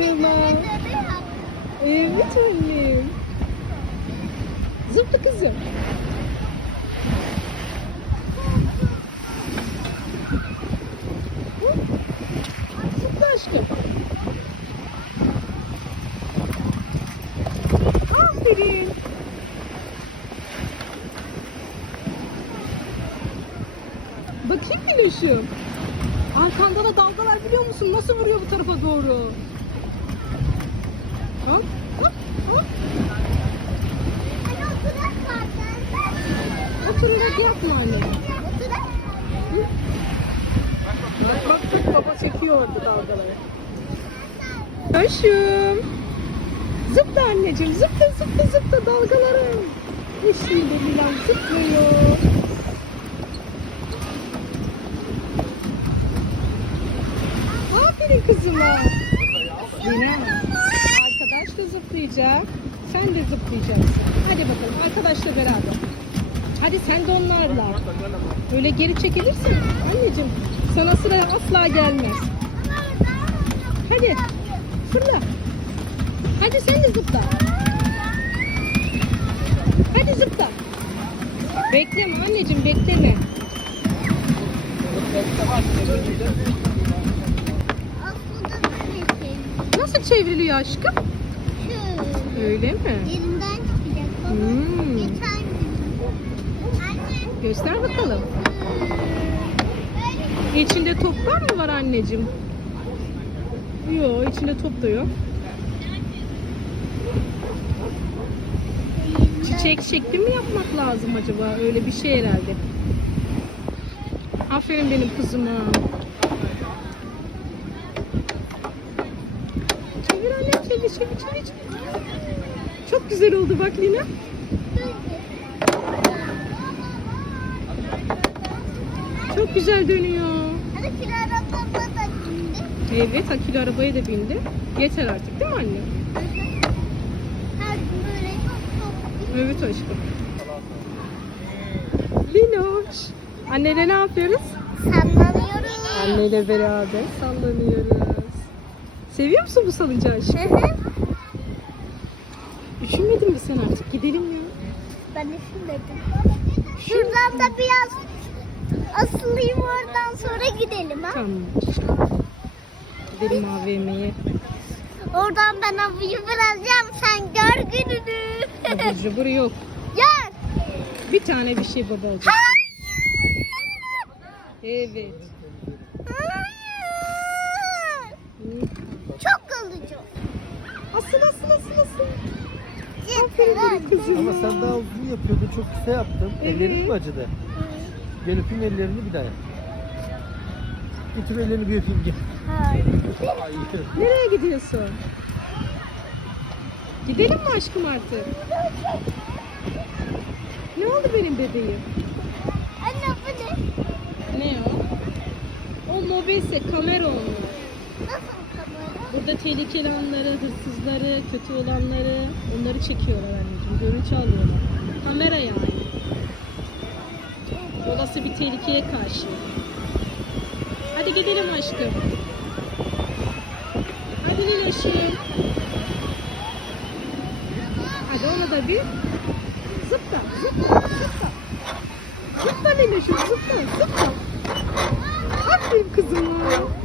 kızıma. Evet annem. Zıpla kızım. Zıpla aşkım. Aferin. Bakayım Minuş'um. Arkanda da dalgalar biliyor musun? Nasıl vuruyor bu tarafa doğru? Hop hop yapma anne. Hı? Bak bak bak dalgaları. Hoşum. Zıpla anneciğim zıpla zıpla zıpla dalgaları. Şimdi Milan zıplıyor. Aferin kızıma. Yine da zıplayacak. Sen de zıplayacaksın. Hadi bakalım arkadaşla beraber. Hadi sen de onlarla. Öyle geri çekilirsin. Anneciğim sana sıra asla gelmez. Hadi fırla. Hadi sen de zıpla. Hadi zıpla. Bekleme anneciğim bekleme. Nasıl çevriliyor aşkım? Öyle mi? Yerinden çıkacak baba. Hmm. Anne. Göster bakalım. İçinde toplar mı var anneciğim? Yok, içinde top da yok. Çiçek şekli mi yapmak lazım acaba? Öyle bir şey herhalde. Aferin benim kızıma. Çevir anne, çevir, çevir, çevir. çevir. Çok güzel oldu bak Lina. Çok güzel dönüyor. Evet, akülü arabaya da bindi. Yeter artık değil mi anne? Evet aşkım. Linoş. Anneyle ne yapıyoruz? sallanıyoruz. Anneyle beraber sallanıyoruz. Seviyor musun bu salıncağı aşkım? Hı hı. Üşümedin mi sen artık? Gidelim ya. Ben üşümedim. Şuradan da biraz asılayım oradan sonra gidelim ha. Tamam. Gidelim AVM'ye. Oradan ben avuyu bırakacağım sen gör gününü. Abur cubur yok. Gel. Bir tane bir şey baba alacak. Evet. Hayır. Çok kalıcı. Asıl asıl asıl asıl. Kızım. Ama sen daha uzun yapıyordun, çok kısa yaptın. Ellerin mi acıdı? Gel öpeyim ellerini bir daha yap. Getir ellerini bir öpeyim gel. Hayır. Ay, Nereye gidiyorsun? Gidelim mi aşkım artık? Ne oldu benim bebeğim? Anne bu ne? Ne o? O mobese kamera onu. Burada tehlikeli anları, hırsızları, kötü olanları onları çekiyorlar anneciğim. Görüntü alıyorlar. Kamera yani. Olası bir tehlikeye karşı. Hadi gidelim aşkım. Hadi Lileşim. Hadi ona da bir zıpla, zıpla, zıpla. Zıpla Lileşim, zıpla, zıpla. Aferin kızıma.